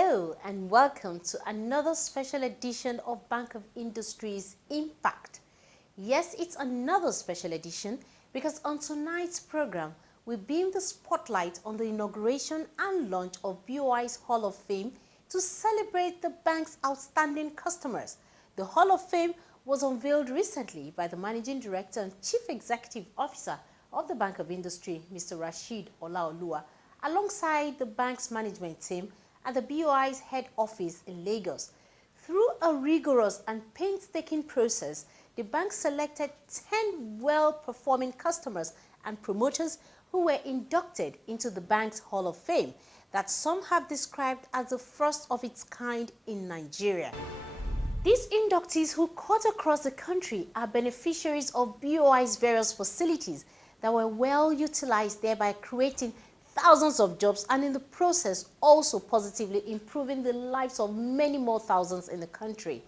Hello and welcome to another special edition of Bank of Industry's Impact. Yes, it's another special edition because on tonight's program, we beam the spotlight on the inauguration and launch of BOI's Hall of Fame to celebrate the bank's outstanding customers. The Hall of Fame was unveiled recently by the Managing Director and Chief Executive Officer of the Bank of Industry, Mr. Rashid Olaoluwa, alongside the bank's management team at the BOI's head office in Lagos. Through a rigorous and painstaking process, the bank selected 10 well-performing customers and promoters who were inducted into the bank's Hall of Fame that some have described as the first of its kind in Nigeria. These inductees who cut across the country are beneficiaries of BOI's various facilities that were well utilized, thereby creating thousands of jobs and in the process also positively improving the lives of many more thousands in the country.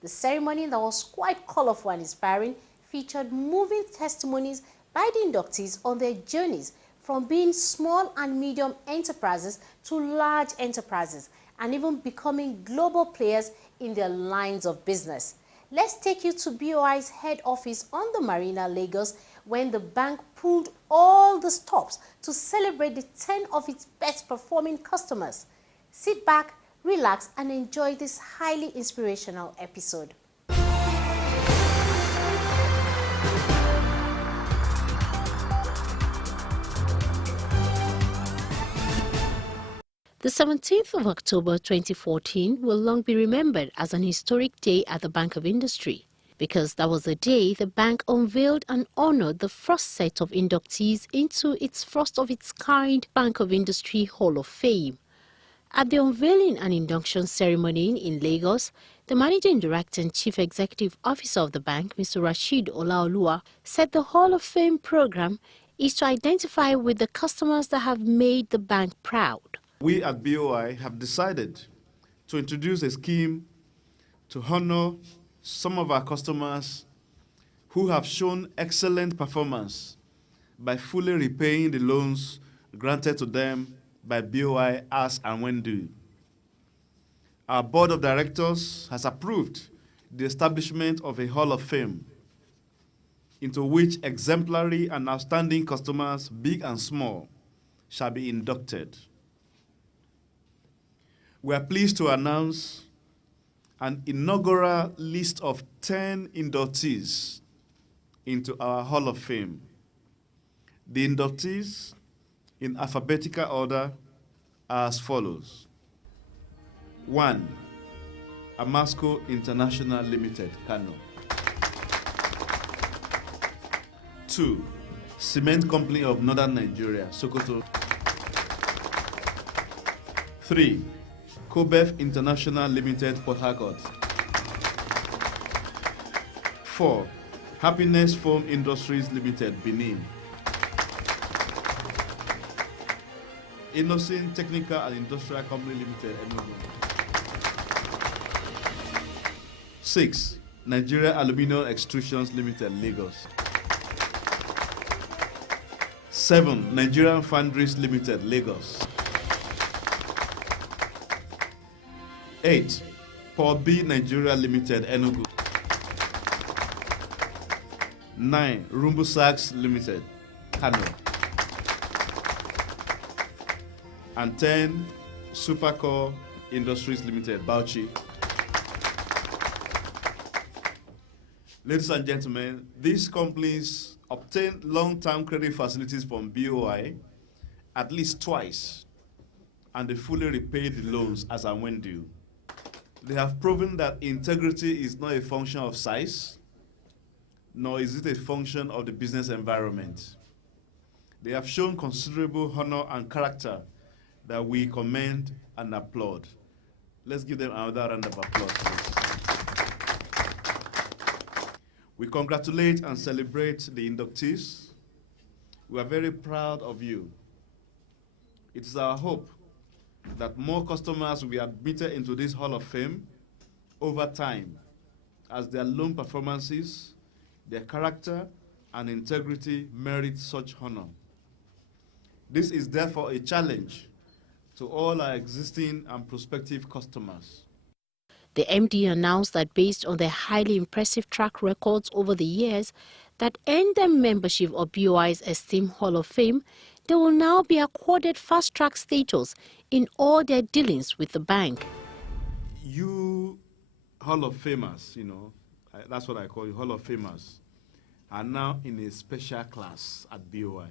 The ceremony, that was quite colorful and inspiring, featured moving testimonies by the inductees on their journeys from being small and medium enterprises to large enterprises and even becoming global players in their lines of business. Let's take you to BOI's head office on the Marina, Lagos, when the bank pulled all the stops to celebrate the 10 of its best performing customers. Sit back, relax, and enjoy this highly inspirational episode. The 17th of October 2014 will long be remembered as an historic day at the Bank of Industry, because that was the day the bank unveiled and honored the first set of inductees into its first-of-its-kind Bank of Industry Hall of Fame. At the unveiling and induction ceremony in Lagos, the Managing Director and Chief Executive Officer of the bank, Mr. Rashid Olaoluwa, said the Hall of Fame program is to identify with the customers that have made the bank proud. We at BOI have decided to introduce a scheme to honor some of our customers who have shown excellent performance by fully repaying the loans granted to them by BOI as and when due. Our board of directors has approved the establishment of a Hall of Fame into which exemplary and outstanding customers, big and small, shall be inducted. We are pleased to announce an inaugural list of 10 inductees into our Hall of Fame. The inductees, in alphabetical order, are as follows. 1. Amasco International Limited, Kano. 2. Cement Company of Northern Nigeria, Sokoto. 3. Kobef International Limited, Port Harcourt. 4. Happiness Foam Industries Limited, Benin. Innocent Technical and Industrial Company Limited, Enugu. 6. Nigeria Aluminium Extrusions Limited, Lagos. 7. Nigerian Foundries Limited, Lagos. 8. Paul B. Nigeria Limited, Enugu. 9. Rumbu Sachs Limited, Kano. And 10. Supercore Industries Limited, Bauchi. Ladies and gentlemen, these companies obtained long-term credit facilities from BOI at least twice, and they fully repaid the loans as and when due. They have proven that integrity is not a function of size, nor is it a function of the business environment. They have shown considerable honor and character that we commend and applaud. Let's give them another round of applause, please. We congratulate and celebrate the inductees. We are very proud of you. It is our hope that more customers will be admitted into this Hall of Fame over time as their loan performances, their character, and integrity merit such honor. This is therefore a challenge to all our existing and prospective customers. The MD announced that based on their highly impressive track records over the years that earned them membership of BOI's esteemed Hall of Fame, they will now be accorded fast-track status in all their dealings with the bank. You Hall of Famers, that's what I call you, Hall of Famers, are now in a special class at BOI.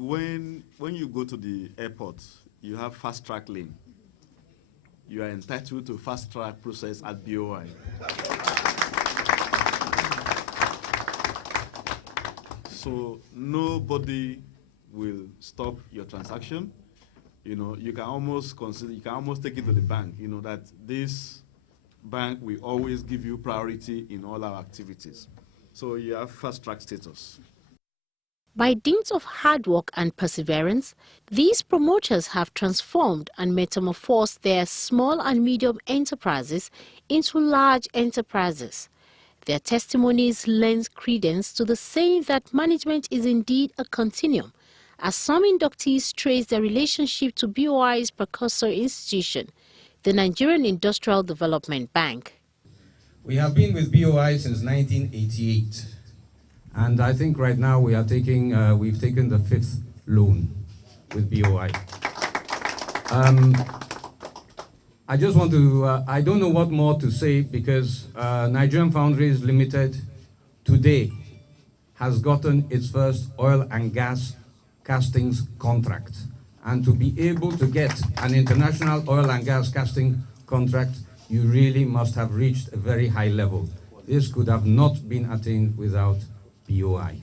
When you go to the airport, you have fast-track lane. You are entitled to fast-track process at BOI. So nobody will stop your transaction. You can almost take it to the bank, that this bank will always give you priority in all our activities. So you have fast-track status. By dint of hard work and perseverance, these promoters have transformed and metamorphosed their small and medium enterprises into large enterprises. Their testimonies lend credence to the saying that management is indeed a continuum, as some inductees trace their relationship to BOI's precursor institution, the Nigerian Industrial Development Bank. We have been with BOI since 1988. And I think right now we've taken the 5th loan with BOI. I just want to, I don't know what more to say because Nigerian Foundries Limited today has gotten its first oil and gas castings contract. And to be able to get an international oil and gas casting contract, you really must have reached a very high level. This could have not been attained without BOI.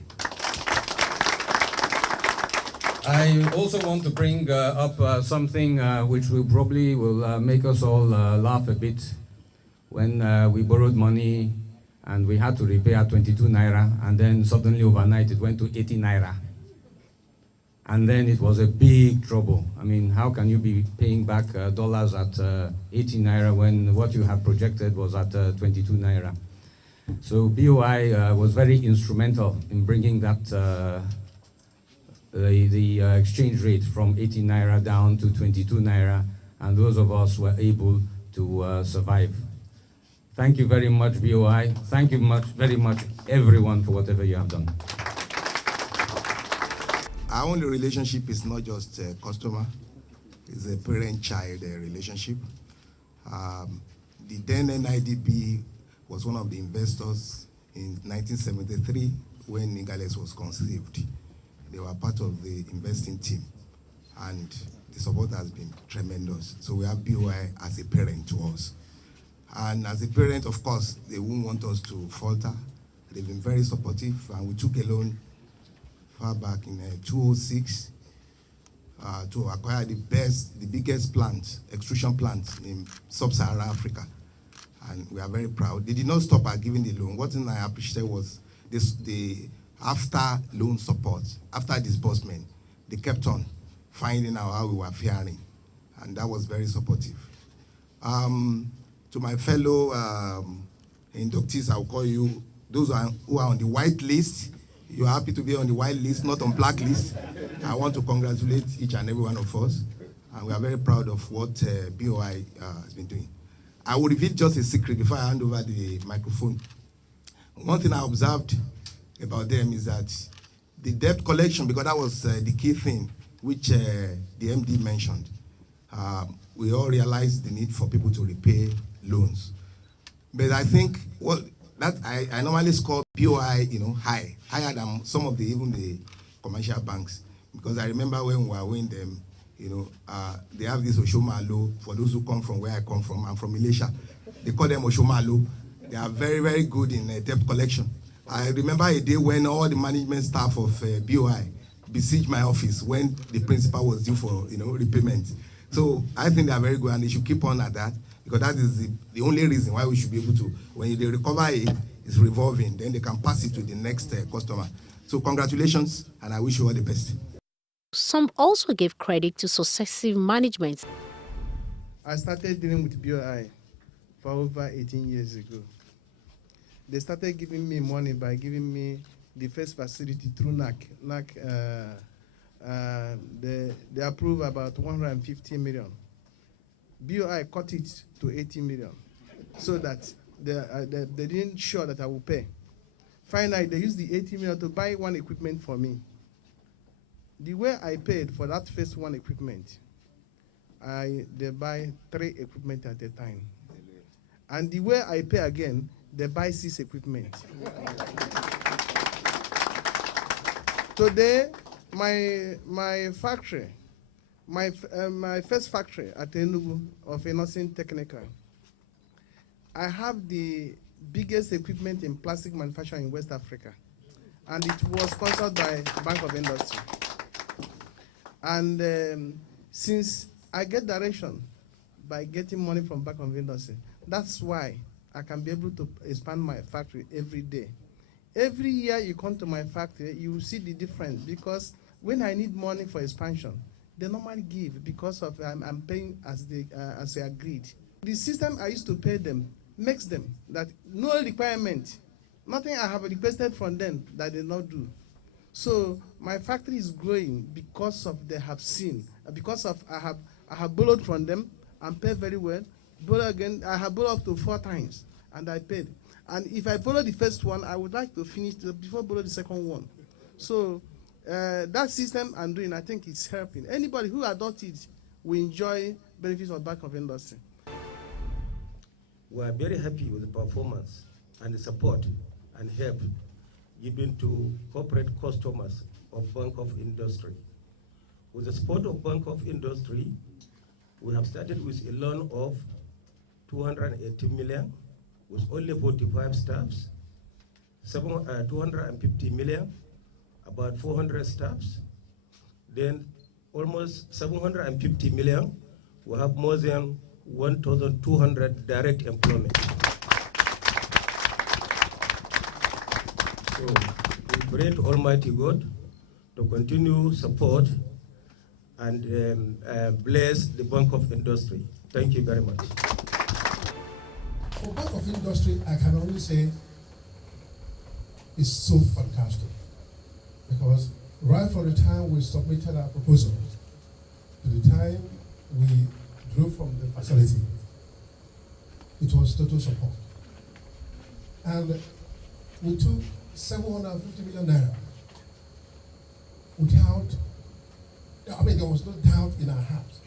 I also want to bring up something which will probably make us all laugh a bit. When we borrowed money and we had to repay at 22 naira, and then suddenly overnight it went to 80 naira. And then it was a big trouble. I mean, how can you be paying back dollars at 80 naira when what you have projected was at 22 naira? So BOI was very instrumental in bringing that the exchange rate from 80 naira down to 22 naira, and those of us were able to survive. Thank you very much, BOI. Thank you very much, everyone, for whatever you have done. Our only relationship is not just a customer, it's a parent-child relationship. The then NIDB was one of the investors in 1973 when Nigales was conceived. They were part of the investing team, and the support has been tremendous. So we have BOI as a parent to us. And as a parent, of course, they won't want us to falter. They've been very supportive, and we took a loan far back in 2006 to acquire the biggest plant, extrusion plant in sub-Saharan Africa. And we are very proud. They did not stop at giving the loan. What I appreciated was the after loan support, after disbursement, they kept on finding out how we were faring. And that was very supportive. To my fellow inductees, I'll call you, those who are on the white list, you're happy to be on the white list, not on black list. I want to congratulate each and every one of us. And we are very proud of what BOI has been doing. I will reveal just a secret before I hand over the microphone. One thing I observed about them is that the debt collection, because that was the key thing which the MD mentioned, we all realized the need for people to repay loans. But I think I normally score BOI, higher than some of even the commercial banks, because I remember when we were with them, they have this Oshomalo. For those who come from where I come from, I'm from Malaysia. They call them Oshomalo. They are very, very good in debt collection. I remember a day when all the management staff of BOI besieged my office when the principal was due for repayment. So I think they are very good, and they should keep on at that, because that is the only reason why we should be able to, when they recover it, it's revolving, then they can pass it to the next customer. So congratulations, and I wish you all the best. Some also gave credit to successive managements. I started dealing with BOI for over 18 years ago. they started giving me money by giving me the first facility through NAC. NAC, they approved about 150 million. BOI cut it to 80 million so that they didn't sure that I will pay. Finally, they used the 80 million to buy one equipment for me. The way I paid for that first one equipment, they buy 3 equipment at a time. And the way I pay again, they buy 6 equipment. Today, my factory, my first factory at Enugu of Enosin Technical, I have the biggest equipment in plastic manufacturing in West Africa. And it was sponsored by Bank of Industry. And since I get direction by getting money from Bank of Industry, that's why I can be able to expand my factory every day. Every year you come to my factory, you will see the difference, because when I need money for expansion, they normally give because of I'm paying as they agreed. The system I used to pay them makes them that no requirement, nothing I have requested from them that they not do. So my factory is growing because of they have seen, because of I have borrowed from them and paid very well. Borrow again, I have borrowed up to 4 times and I paid. And if I borrow the first one, I would like to finish before borrow the second one. So that system I'm doing, I think it's helping. Anybody who adopts it will enjoy benefits of Bank of Industry. We are very happy with the performance and the support and help given to corporate customers of Bank of Industry. With the support of Bank of Industry, we have started with a loan of 280 million with only 45 staffs, 250 million, about 400 staffs, then almost 750 million, we have more than 1,200 direct employment. So we pray to Almighty God to continue support and bless the Bank of Industry. Thank you very much. For Bank of Industry, I can only say it's so fantastic, because right from the time we submitted our proposal to the time we drew from the facility, it was total support. And we took 750 million naira without, there was no doubt in our hearts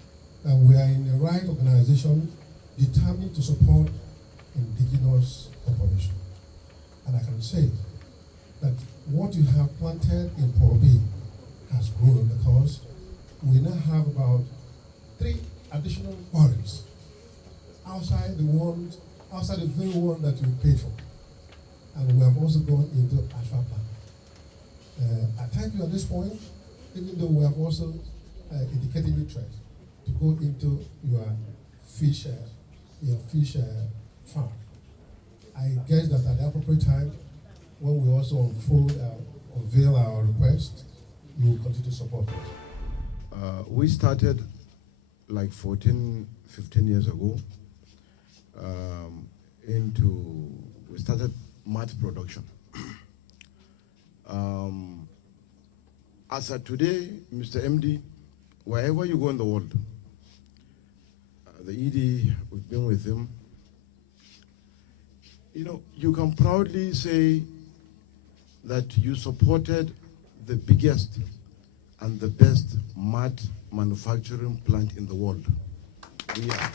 that we are in the right organization determined to support indigenous population. And I can say that what you have planted in Porobi has grown, because we now have about 3 additional quarries outside the very one that you paid for. And we have also gone into asphalt plant. I thank you at this point, even though we have also indicated interest to go into your fish farm. I guess that at the appropriate time, when we also unveil our request, you will continue to support us. We started like 14, 15 years ago we started mat production. As of today, Mr. MD, wherever you go in the world, the ED, we've been with him, you can proudly say that you supported the biggest and the best mat manufacturing plant in the world. We are.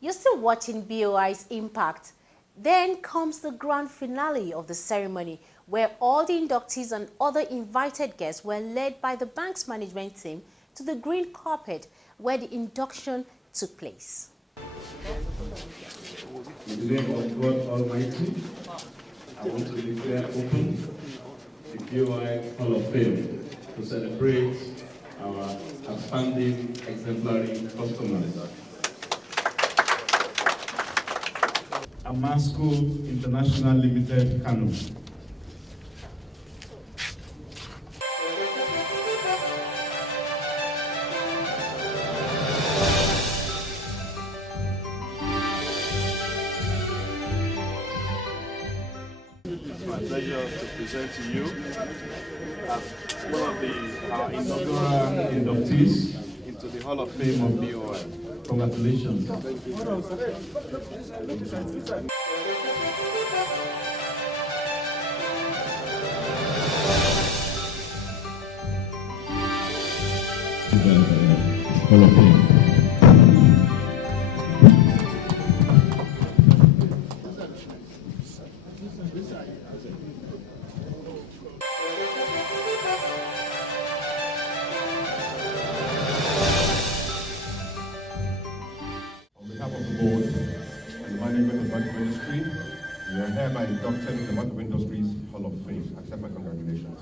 You're still watching BOI's Impact. Then comes the grand finale of the ceremony, where all the inductees and other invited guests were led by the bank's management team to the green carpet where the induction took place. In the name of God Almighty, I want to declare open the BOI Hall of Fame to celebrate our outstanding, exemplary customers. Amasco International Limited, Kano. present to you as one of our inaugural inductees into the Hall of Fame of BOI. Congratulations. Hall of Fame. On behalf of the board and the management of Bank of Industry, you are hereby inducted in the Bank of Industry's Hall of Fame. Accept my congratulations.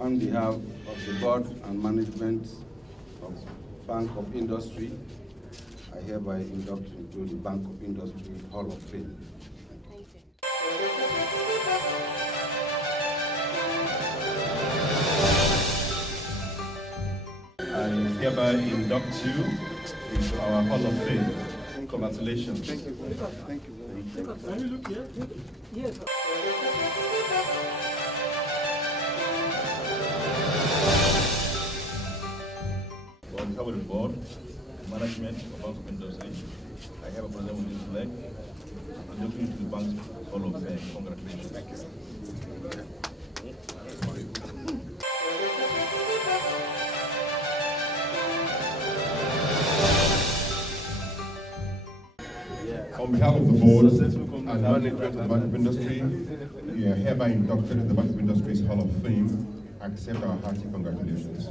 On behalf of the board and management of Bank of Industry, I hereby induct into the Bank of Industry Hall of Fame. I hereby induct you into our Hall of Fame. Congratulations. Thank you. Thank you. Can you look here? Yes. On behalf of the board, management of Bank of Industry, I have a present with this flag. I'm looking into the Bank's Hall of Fame. Congratulations. Thank you. On behalf of the board and management of the Bank of Industry, you are hereby inducted in the Bank of Industry's Hall of Fame. Accept our hearty congratulations.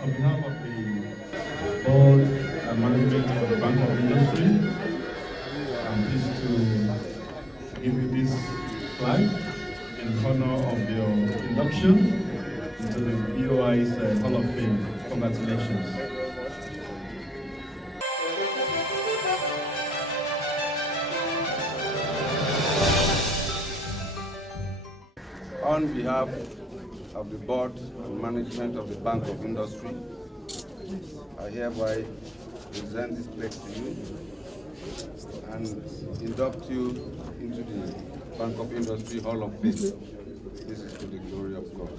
On behalf of the board and management of the Bank of Industry, I'm pleased to give you this flag in honor of your induction into the BOI's Hall of Fame. Congratulations. On behalf of the board and management of the Bank of Industry, I hereby present this plate to you and induct you into the Bank of Industry Hall of Fame. This is to the glory of God.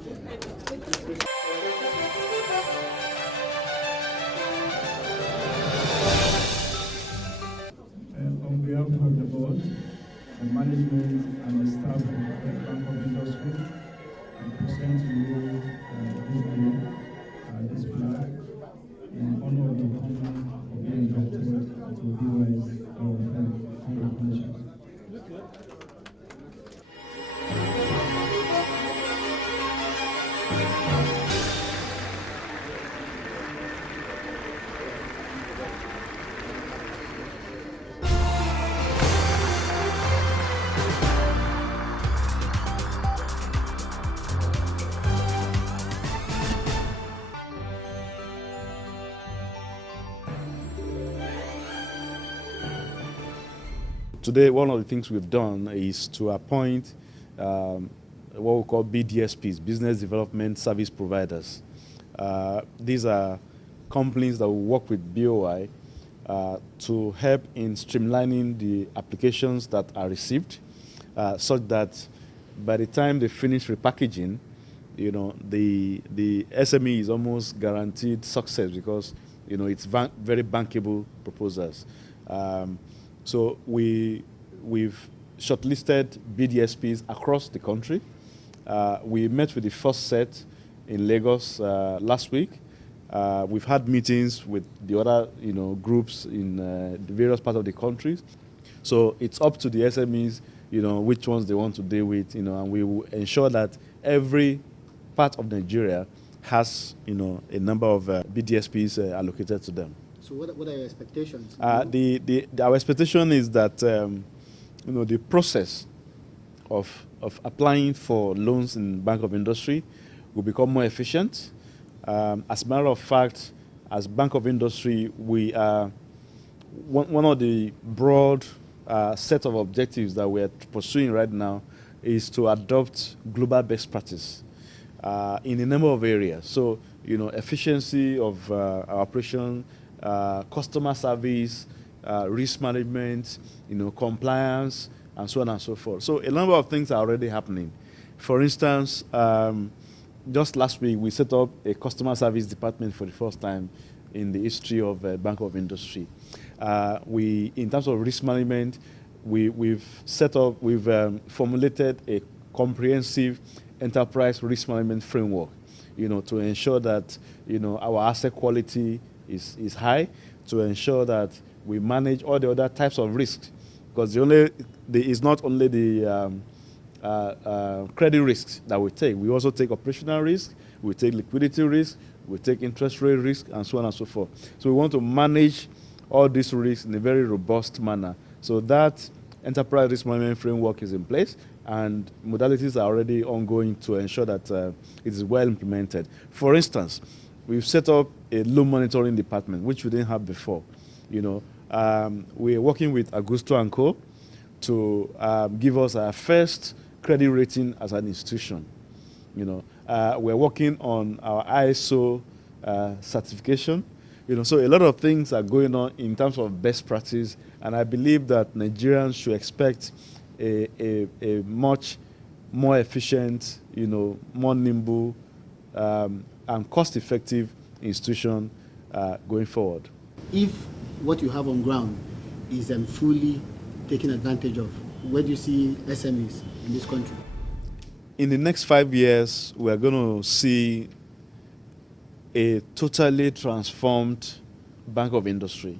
On behalf of the board, the management and the staff of the Bank of Industry, I present to you this flag in honor of the honor of being inducted to BOI's Hall of Fame. Congratulations. Today, one of the things we've done is to appoint what we call BDSPs, Business Development Service Providers. These are companies that will work with BOI to help in streamlining the applications that are received, such that by the time they finish repackaging, you know, the SME is almost guaranteed success because, you know, it's very bankable proposals. So we've shortlisted BDSPs across the country. We met with the first set in Lagos last week. We've had meetings with the other, you know, groups in the various parts of the country. So it's up to the SMEs, you know, which ones they want to deal with, you know, and we will ensure that every part of Nigeria has, you know, a number of BDSPs allocated to them. So what are your expectations? Our expectation is that you know, the process of applying for loans in Bank of Industry will become more efficient. As a matter of fact, as Bank of Industry, we are one of the broad set of objectives that we're pursuing right now is to adopt global best practice in a number of areas. So, efficiency of our operation, customer service, risk management, compliance, and so on and so forth. So a number of things are already happening. For instance, just last week, we set up a customer service department for the first time in the history of Bank of Industry. In terms of risk management, we've formulated a comprehensive enterprise risk management framework, to ensure that, our asset quality is high, to ensure that we manage all the other types of risks, because it's not only the credit risks that we take. We also take operational risk, we take liquidity risk, we take interest rate risk, and so on and so forth. So we want to manage all these risks in a very robust manner. So that enterprise risk management framework is in place, and modalities are already ongoing to ensure that it is well implemented. For instance, we've set up a loan monitoring department, which we didn't have before. We're working with Augusto & Co. to give us our first credit rating as an institution. We're working on our ISO certification. So a lot of things are going on in terms of best practice, and I believe that Nigerians should expect a much more efficient, more nimble, and cost-effective institution going forward. If what you have on ground is fully taken advantage of, where do you see SMEs in this country? In the next 5 years, we are going to see a totally transformed Bank of Industry.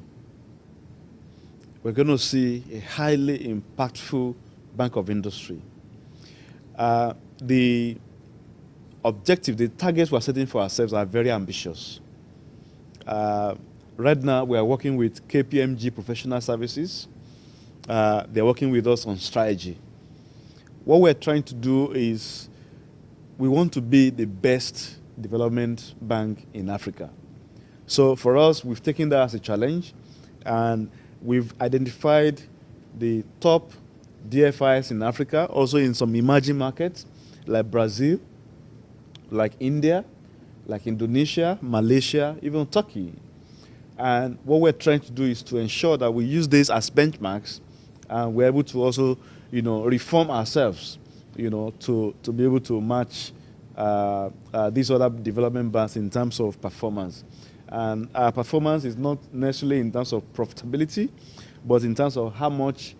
We're going to see a highly impactful Bank of Industry. The objective, the targets we're setting for ourselves are very ambitious. Right now, we are working with KPMG Professional Services. They're working with us on strategy. What we're trying to do is we want to be the best development bank in Africa. So for us, we've taken that as a challenge, and we've identified the top DFIs in Africa, also in some emerging markets like Brazil, like India, like Indonesia, Malaysia, even Turkey. And what we're trying to do is to ensure that we use these as benchmarks, and we're able to also, reform ourselves, to be able to match these other development banks in terms of performance. And our performance is not necessarily in terms of profitability, but in terms of how much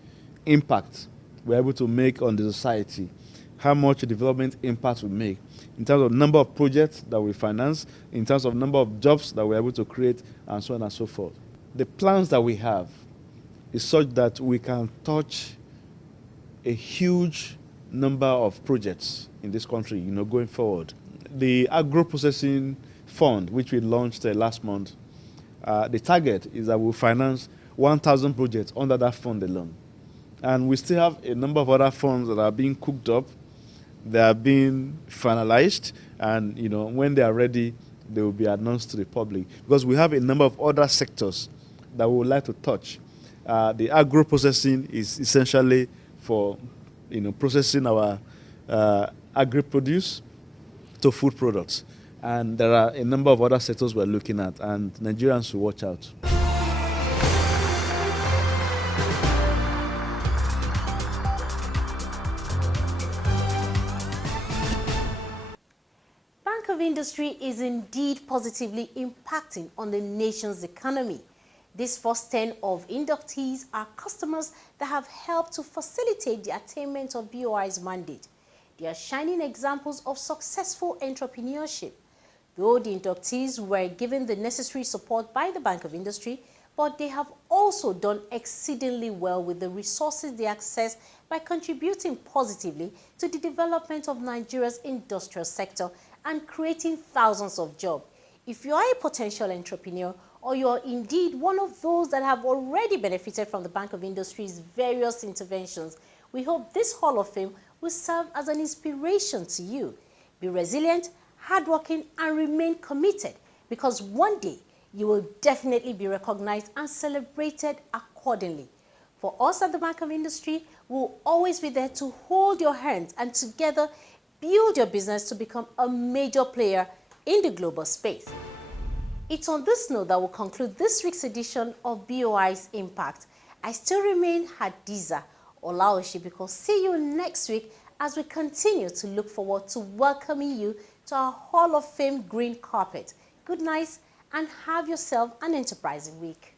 impact we're able to make on the society, how much development impact we make, in terms of number of projects that we finance, in terms of number of jobs that we're able to create, and so on and so forth. The plans that we have is such that we can touch a huge number of projects in this country, going forward. The agro-processing fund, which we launched last month, the target is that we'll finance 1,000 projects under that fund alone. And we still have a number of other funds that are being cooked up, they are being finalized, and when they are ready, they will be announced to the public. Because we have a number of other sectors that we would like to touch. The agro-processing is essentially for processing our agri-produce to food products. And there are a number of other sectors we're looking at, and Nigerians should watch out. Bank of Industry is indeed positively impacting on the nation's economy. This first 10 of inductees are customers that have helped to facilitate the attainment of BOI's mandate. They are shining examples of successful entrepreneurship. Though the inductees were given the necessary support by the Bank of Industry, but they have also done exceedingly well with the resources they access by contributing positively to the development of Nigeria's industrial sector and creating thousands of jobs. If you are a potential entrepreneur, or you are indeed one of those that have already benefited from the Bank of Industry's various interventions, we hope this Hall of Fame will serve as an inspiration to you. Be resilient, hardworking, and remain committed, because one day you will definitely be recognized and celebrated accordingly. For us at the Bank of Industry, we'll always be there to hold your hand and together build your business to become a major player in the global space. It's on this note that we'll conclude this week's edition of BOI's Impact. I still remain Hadiza Olaosebikan. See you next week as we continue to look forward to welcoming you to our Hall of Fame green carpet. Good night and have yourself an enterprising week.